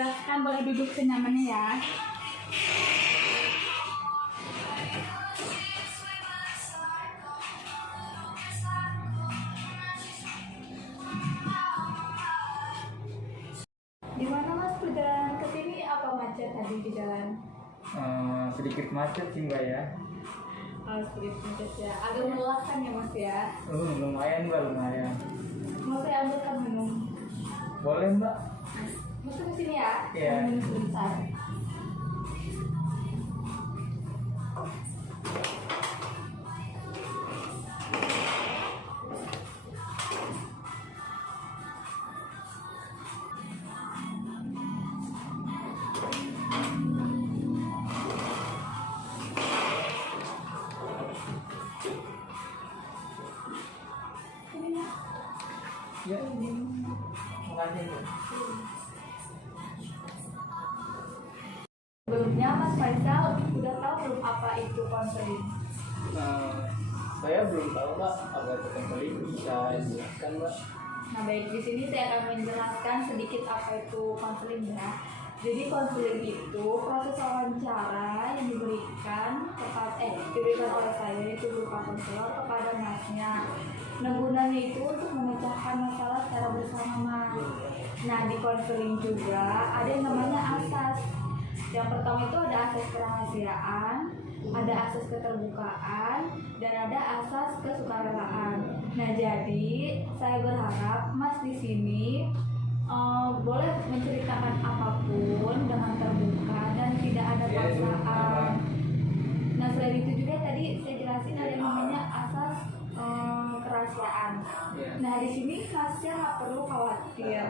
Silahkan boleh duduk senyamannya ya. Gimana Mas perjalanan ke sini, apa macet tadi di jalan? Sedikit macet sih Mbak ya. Sedikit macet ya, agak melelahkan ya Mas ya. Lumayan Mbak, lumayan. Mau saya ambilkan minum? Boleh Mbak? Masuk ke sini ya. Iya. Minum sebentar. Ya. Makasih Mbak. Sebelumnya Mas Faisal udah tahu belum apa itu konseling? Saya belum tahu Mbak, apa itu konseling, bisa jelaskan Mbak? Nah baik, di sini saya akan menjelaskan sedikit apa itu konseling ya. Jadi konseling itu proses wawancara yang diberikan oleh saya itu berupa konselor kepada masnya. Nah gunanya itu untuk memecahkan masalah secara bersama. Nah di konseling juga ada yang namanya asas. Yang pertama itu ada asas kerahasiaan, ada asas keterbukaan, dan ada asas kesukarelaan. Nah jadi saya berharap Mas di sini boleh menceritakan apapun dengan terbuka dan tidak ada paksaan. Nah selain itu juga tadi saya jelasin ada yang namanya asas kerahasiaan. Nah di sini Masnya nggak perlu khawatir,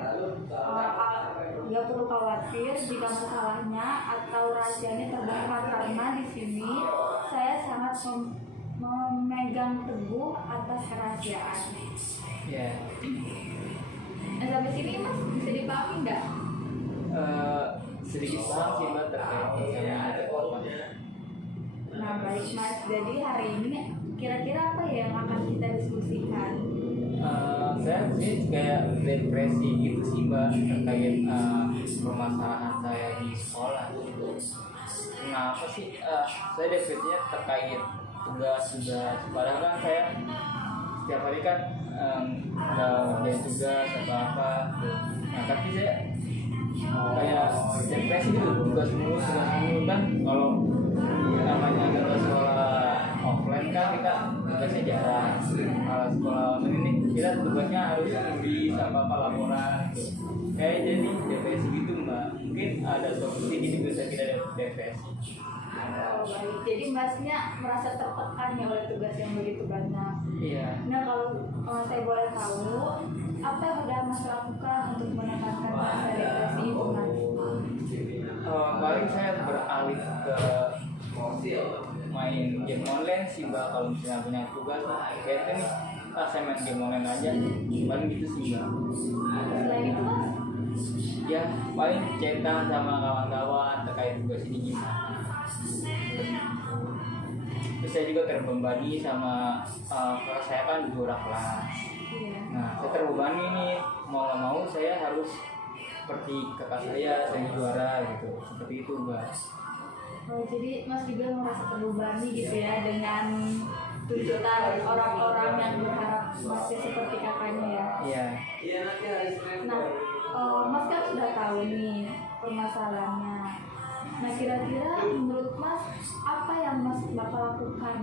jika masalahnya atau rahasianya terbongkar, karena di sini saya sangat memegang teguh atas kerahasiaan. Ya. Nah sampai sini Mas bisa dipahami nggak? Sedikit paham sih Mbak terkait sama korbannya. Nah baik Mas, jadi hari ini kira-kira apa ya yang akan kita diskusikan? Saya sih kayak depresi gitu sih Mbak, terkait permasalahan saya di sekolah. Kenapa sih saya depresinya terkait tugas, padahal kan saya setiap hari kan nggak tugas atau apa. Nah tapi saya kayak depresi gitu, tugas mulu kan. Kalau namanya kita sekolah offline kan kita tugasnya jarang. Kalau sekolah online ini kita tugasnya harus nulis sama apa laporan gitu. Kayak jadi depresi gitu Mbak. Mungkin ada solusi jadi bisa kita depresi. Oh, baik. Jadi Masnya merasa tertekan ya oleh tugas yang begitu banyak. Iya. Nah kalau saya boleh tahu, apa yang sudah Mas lakukan untuk menekankan rasa depresi itu Mas? Paling saya beralih ke main game online sih Mbak. Kalau misalnya punya tugas kayak ini, saya main game online aja. Paling gitu sih Mbak. Selain itu Mas? Ya paling chatan sama kawan-kawan terkait tugas ini gimana. Terus saya juga terbebani sama kelas saya kan juara kelas. Iya. Nah saya terbebani nih, mau nggak mau saya harus seperti kakak saya juara gitu, seperti itu Mbak. Oh, jadi Mas juga merasa terbebani gitu ya dengan tuntutan orang-orang yang berharap Masnya seperti kakaknya ya. Iya. Nah, Mas kan sudah tahu nih permasalahannya. Nah, kira-kira menurut Mas apa yang Mas bakal lakukan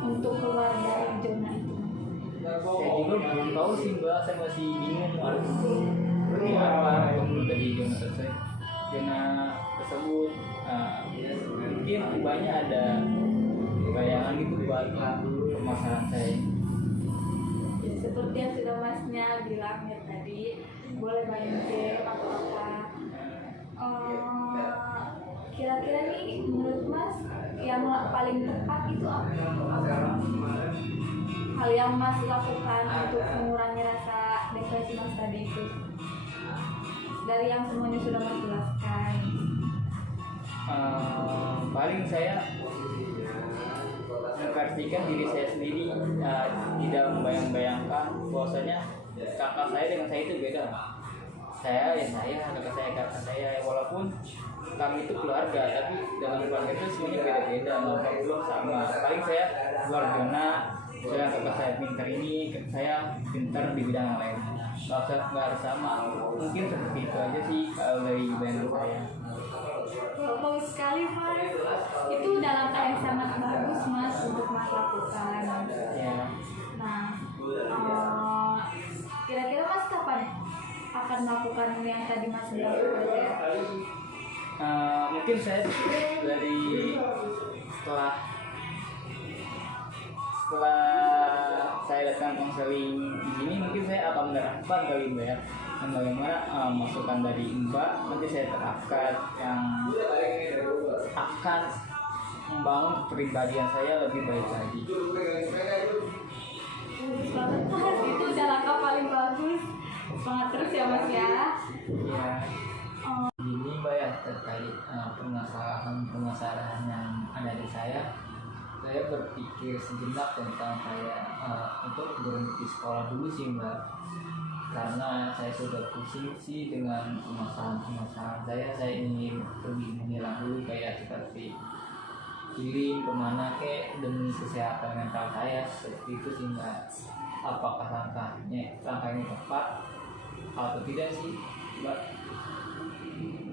untuk keluar dari zona itu? Saya juga belum tahu sih Mbak, saya masih bingung harus seperti apa untuk dari zona tersebut. Mungkin banyak ada bayangan gitu buat permasalahan saya. Jadi seperti yang sudah Masnya bilang ya tadi, boleh main game atau apa. Kira-kira nih menurut Mas yang paling tepat itu apa? Hal yang Mas lakukan untuk mengurangi rasa depresi Mas tadi itu, dari yang semuanya sudah Mas jelaskan. Paling saya mengkarsitikan diri saya sendiri, tidak membayang-bayangkan bahwasanya kakak saya dengan saya itu beda. kakak saya, walaupun kami itu keluarga, tapi dalam keluarga itu semuanya beda-beda, mereka belum sama. Paling saya luar zona, saya kakak saya pintar ini, saya pintar di bidang yang lain. Nggak harus sama, mungkin seperti itu aja sih kalau dari bayangan saya. Bagus sekali Mas, itu udah langkah yang sangat bagus Mas untuk Mas lakukan. Ya. Nah, kira-kira Mas kapan akan melakukan yang tadi Mas bilang kepada saya? Mungkin saya dari setelah saya datang konseling di sini, mungkin saya akan menerapkan kali Mbak ya, dan bagaimana masukan dari Mbak nanti saya terapkan yang akan membangun kepribadian saya lebih baik lagi. Bagus banget Mas, itu udah langkah paling bagus. Semangat terus ya Mas ya. Ya. Ini Mbak ya, terkait permasalahan yang ada di saya berpikir sejenak tentang saya untuk berhenti sekolah dulu sih Mbak, karena saya sudah pusing sih dengan permasalahan saya ingin pergi menyelam dulu, kayak seperti healing kemana kek demi kesehatan mental saya, seperti itu sih Mbak. Apakah langkahnya tepat atau tidak sih Mbak?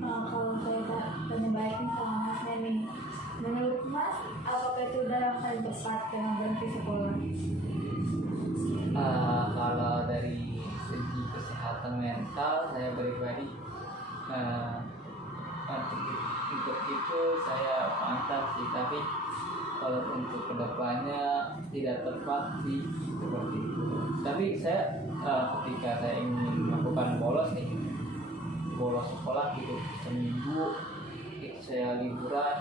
Kalau saya tanya baik nih sama Masnya nih, menurut Mas apakah itu udah langkah yang tepat dengan berhenti sekolah? Kalau dari segi kesehatan mental saya pribadi, untuk itu saya pantas sih, tapi kalau untuk kedepannya tidak tepat sih seperti itu. Tapi saya ketika saya ingin melakukan bolos sekolah gitu seminggu itu saya liburan,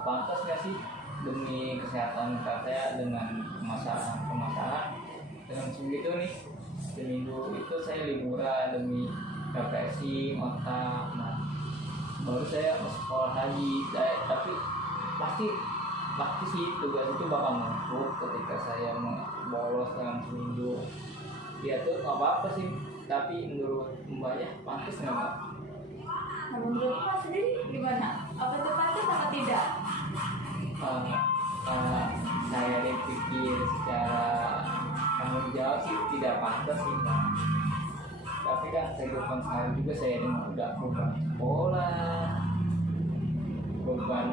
pantas nggak sih demi kesehatan mental saya dengan permasalahan dengan segitu nih, seminggu itu saya liburan demi depresi otak, baru saya ke sekolah lagi. Tapi pasti sih tugas itu bakal numpuk ketika saya bolos dalam seminggu. Ya tuh nggak apa-apa sih, tapi menurut Mbaknya pantas nggak Mbak? Nah, menurut Mas sendiri gimana? Apa itu pantas sama tidak? Saya dipikir secara tanggung jawab sih tidak pantas sih Mbak. Tapi kan kehidupan saya juga, saya udah beban sekolah, beban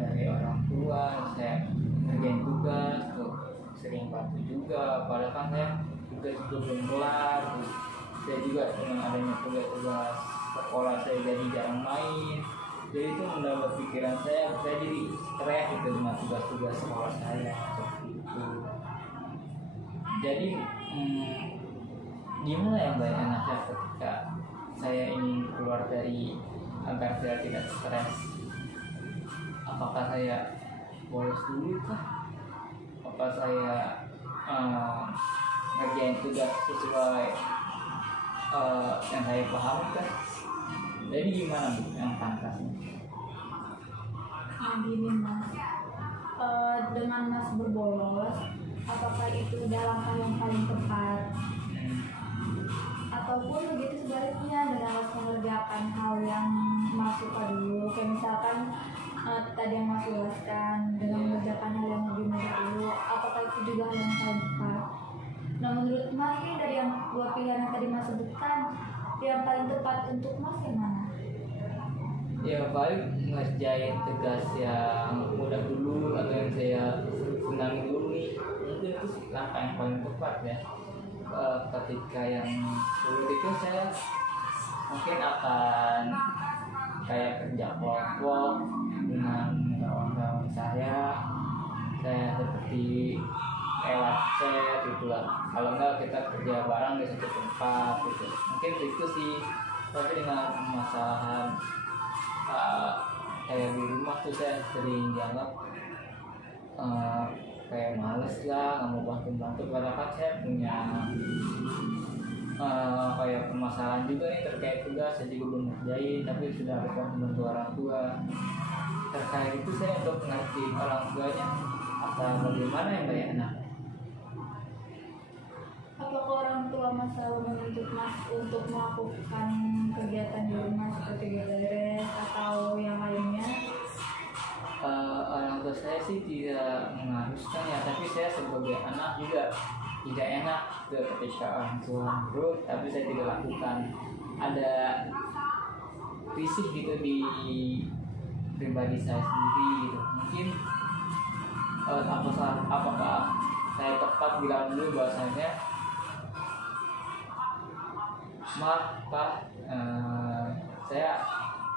dari orang tua, saya kerjain tugas tuh sering bantu juga, padahal kan saya tugas itu belum kelar. Saya juga dengan adanya tugas sekolah saya jadi jarang main, jadi itu menambah pikiran saya jadi stres gitu dengan tugas-tugas sekolah saya seperti itu. Jadi gimana ya Mbak enaknya ketika saya ingin keluar dari agar saya tidak stres? Apakah saya bolos dulu kah? Apa saya ngerjain tugas sesuai yang saya pahami kah? Jadi gimana Bu yang pantasnya? Nah gini Mas, dengan Mas berbolos, apakah itu udah langkah yang paling tepat? Ataupun begitu sebaliknya, dengan Mas mengerjakan hal yang Mas suka dulu, kayak misalkan tadi yang Mas jelaskan, dengan mengerjakan hal yang lebih mudah dulu, apakah itu juga hal yang paling tepat? Nah menurut Mas nih, dari yang dua pilihan yang tadi Mas sebutkan, yang paling tepat untuk Mas yang mana? Ya paling ngerjain tugas yang mudah dulu atau yang saya senang dulu nih, mungkin itu sih langkah yang paling tepat ya. Ketika yang sulit itu saya mungkin akan kayak kerja kelompok dengan kawan-kawan saya seperti lewat chat gitu lah, kalau enggak kita kerja bareng di satu tempat gitu, mungkin itu sih. Tapi dengan permasalahan kayak di rumah tuh saya sering dianggap kayak males lah, nggak mau bantu padahal kan saya punya kayak permasalahan juga nih terkait tugas, saya juga belum ngerjain tapi sudah harus membantu orang tua. Terkait itu saya untuk mengerti orang tuanya atau bagaimana yang Mbak enak? Apakah orang tua Mas selalu menuntut Mas untuk melakukan kegiatan di rumah seperti beres atau yang lainnya? Orang tua saya sih tidak mengharuskan ya, tapi saya sebagai anak juga tidak enak ketika orang tua menyuruh tapi saya tidak lakukan. Ada risih gitu di pribadi saya sendiri gitu. Mungkin apakah saya tepat bilang dulu bahasanya, maaf Pak,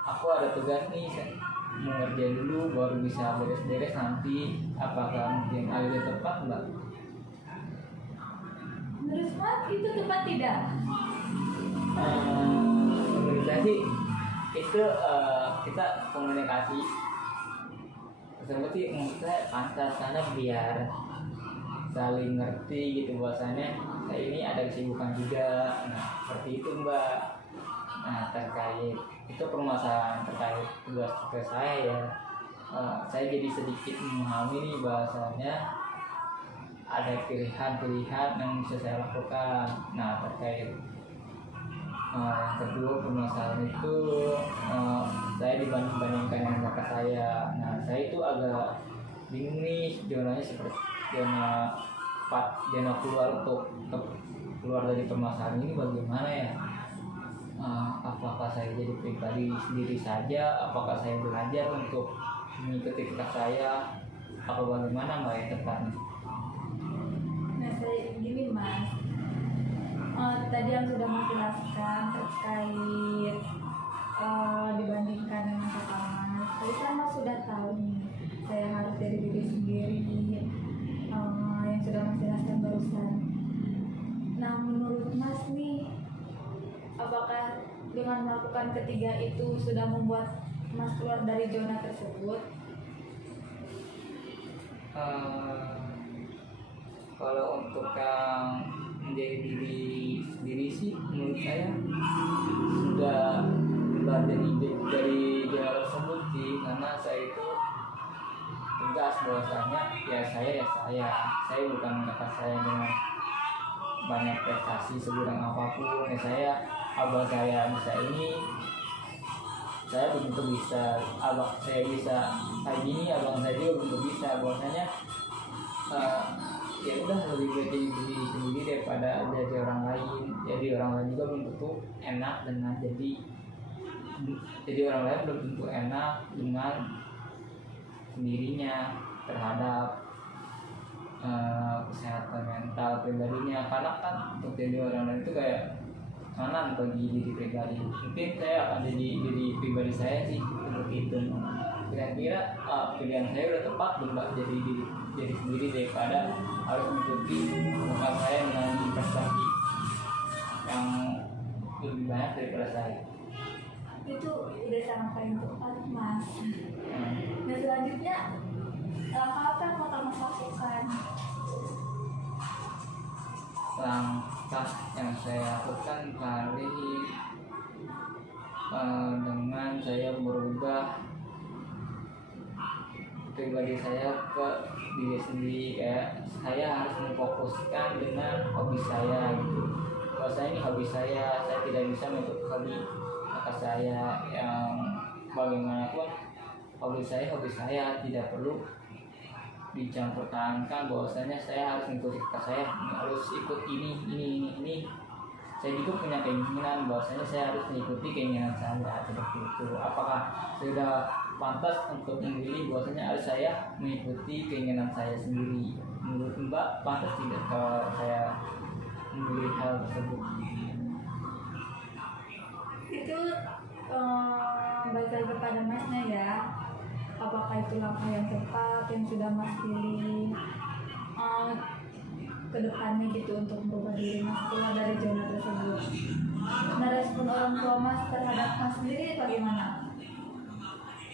aku ada tugas nih, saya mau ngerjain dulu baru bisa beres-beres nanti. Apakah mungkin ada tepat Mbak? Menurut Mas itu tepat tidak? Menurut saya sih itu kita komunikasi seperti menurut saya pantas, karena biar saling ngerti gitu bahwasannya saya ini ada kesibukan juga. Nah seperti itu Mbak. Nah terkait itu permasalahan terkait tugas saya ya, saya jadi sedikit memahami nih bahasanya ada pilihan-pilihan yang bisa saya lakukan. Nah terkait yang kedua permasalahan itu saya dibandingkan dengan kakak saya. Nah saya itu agak bingung nih zonanya, seperti zona keluar untuk keluar dari permasalahan ini bagaimana ya. Apakah saya jadi pribadi sendiri saja, apakah saya belajar untuk mengikuti kakak saya, apa bagaimana Mbak yang tepatnya? Nah saya gini Mas, tadi yang sudah Mas jelaskan terkait dibandingkan dengan kakak Mas, tadi kan Mas sudah tahu nih saya harus dari diri sendiri, yang sudah Mas jelaskan barusan. Nah menurut Mas nih, apakah dengan melakukan ketiga itu sudah membuat Mas keluar dari zona tersebut? Kalau untuk yang menjadi diri sendiri sih menurut saya sudah keluar dari zona tersebut sih, karena saya itu tegas bahwasanya ya saya bukan kakak saya dengan banyak prestasi segudang apapun. Ya saya, abang saya bisa ini, saya belum tentu bisa. Abang saya bisa kayak gini, abang saya juga belum tentu bisa. Bahwasanya ya udah lebih baik jadi diri sendiri daripada jadi orang lain. Jadi orang lain juga belum tentu enak dengan jadi orang lain belum tentu enak dengan sendirinya terhadap kesehatan mental pribadinya. Karena kan untuk jadi orang lain itu kayak kanan bagi diri pribadi. Mungkin saya akan jadi diri pribadi saya sih seperti itu. Kira-kira pilihan saya udah tepat belum Mbak, jadi diri sendiri daripada harus mengikuti kakak saya dengan prestasi yang lebih banyak daripada saya. Itu udah sangat paling tepat Mas. Nah selanjutnya langkah apa yang bakal Mas lakukan? Langkah yang saya lakukan kali dengan saya berubah pribadi saya ke diri sendiri, kayak saya harus memfokuskan dengan hobi saya gitu. Kalau saya ini hobi saya tidak bisa mengikuti hobi kakak saya yang bagaimanapun hobi saya tidak perlu dicampur tangankan bahwasanya saya harus mengikuti kakak saya, harus ikut ini. Saya juga punya keinginan bahwasanya saya harus mengikuti keinginan saya seperti itu. Apakah sudah pantas untuk memilih bahwasanya harus saya mengikuti keinginan saya sendiri? Menurut Mbak pantas tidak kalau saya memilih hal tersebut? Itu balik lagi kepada Masnya ya, apakah itu langkah yang tepat yang sudah Mas pilih ke depannya gitu untuk merubah diri Mas keluar dari zona tersebut. Nah respon orang tua Mas terhadap Mas sendiri bagaimana?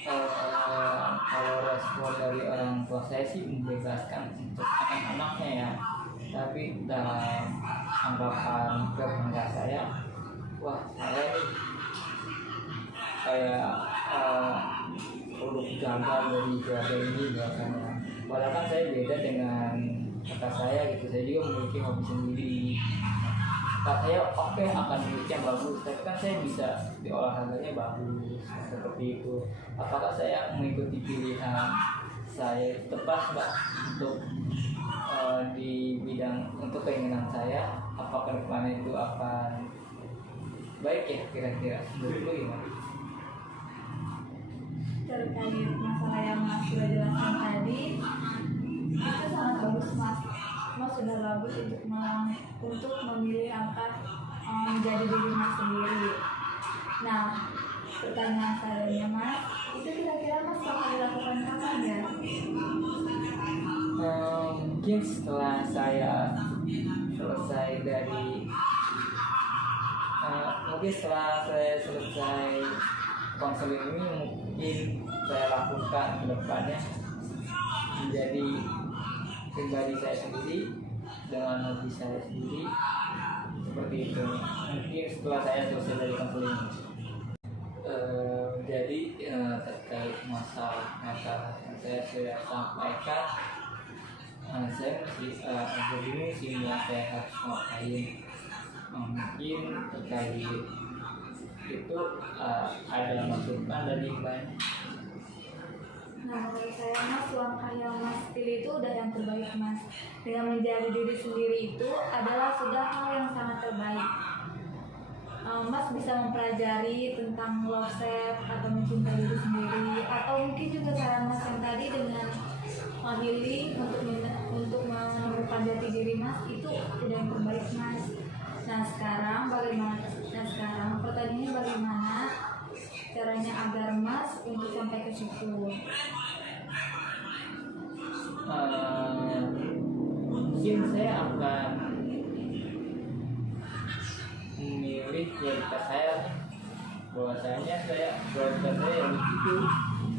Kalau respon dari orang tua saya sih membebaskan untuk anak-anaknya ya, tapi dalam anggapan keluarga saya, wah saya ini kayak produk gagal dari keluarga ini bahasanya. Padahal kan saya beda dengan kakak saya gitu, saya juga memiliki hobi sendiri. katanya oke akan miliknya bagus, tapi kan saya bisa di olahraganya bagus seperti itu. Apakah saya mengikuti pilihan saya tepat mbak untuk di bidang untuk keinginan saya? Apakah depannya itu akan baik ya kira-kira? Menurut lu gimana? Terkait masalah yang Mas sudah jelaskan tadi, itu sangat bagus Mas. Mas sudah bagus untuk memilih langkah menjadi diri Mas sendiri. Nah, pertanyaan saya Mas, itu kira-kira Mas bakal dilakukan kapan ya? Mungkin setelah saya selesai dari mungkin setelah saya selesai konseling ini, mungkin saya lakukan ke depannya menjadi pribadi saya sendiri dengan hobi saya sendiri seperti itu. Mungkin setelah saya selesai dari konseling. Jadi terkait masalah yang saya sudah sampaikan, saya masih begini sih yang saya harus ngapain. Mungkin terkait itu ada masukan dari banyak. Nah, menurut saya Mas, langkah yang Mas pilih itu udah yang terbaik Mas. Dengan menjadi diri sendiri itu adalah sudah hal yang sangat terbaik. Mas bisa mempelajari tentang love self atau mencintai diri sendiri, atau mungkin juga saran Mas yang tadi dengan healing untuk menemukan jati diri Mas, itu udah yang terbaik Mas. Nah sekarang pertanyaannya bagaimana caranya agar Mas untuk sampai ke situ? Mungkin saya akan memilih kualitas saya, bahwasanya kualitas saya yang begitu,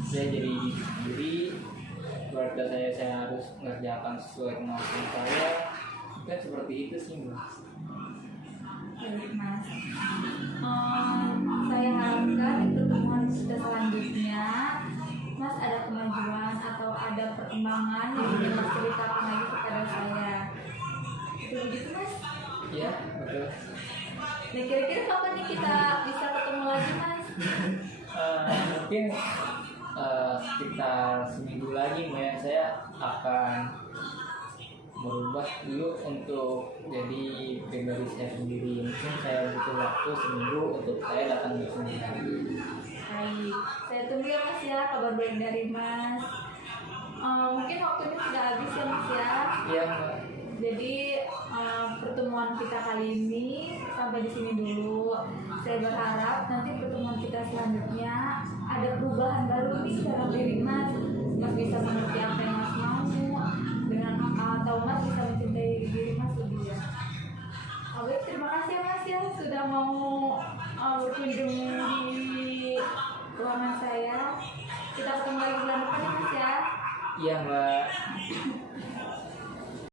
saya jadi diri sendiri. Kualitas saya harus mengerjakan sesuai kemampuan saya, kan seperti itu sih Mas. Baik Mas, saya harapkan di pertemuan kita selanjutnya Mas ada kemajuan atau ada perkembangan yang ingin Mas ceritakan lagi kepada saya. Itu begitu Mas? Iya betul. Nah kira-kira kapan nih kita bisa ketemu lagi Mas? Mungkin sekitar seminggu lagi saya akan merubah dulu untuk jadi pribadi saya sendiri. Mungkin saya butuh waktu seminggu untuk saya datang ke sini. Baik, saya tunggu ya Mas ya kabar baik dari Mas. Mungkin waktunya sudah habis ya Mas ya. Iya Mbak. Jadi pertemuan kita kali ini sampai di sini dulu. Saya berharap nanti pertemuan kita selanjutnya ada perubahan baru nih dalam diri Mas. Mas bisa mengerti apa yang Mas mau dengan atau Mas bisa mencintai diri Mas lebih ya. Baik, terima kasih ya Mas ya sudah mau berkunjung di ruangan saya. Kita ketemu lagi bulan depan ya Mas ya. Iya Mbak.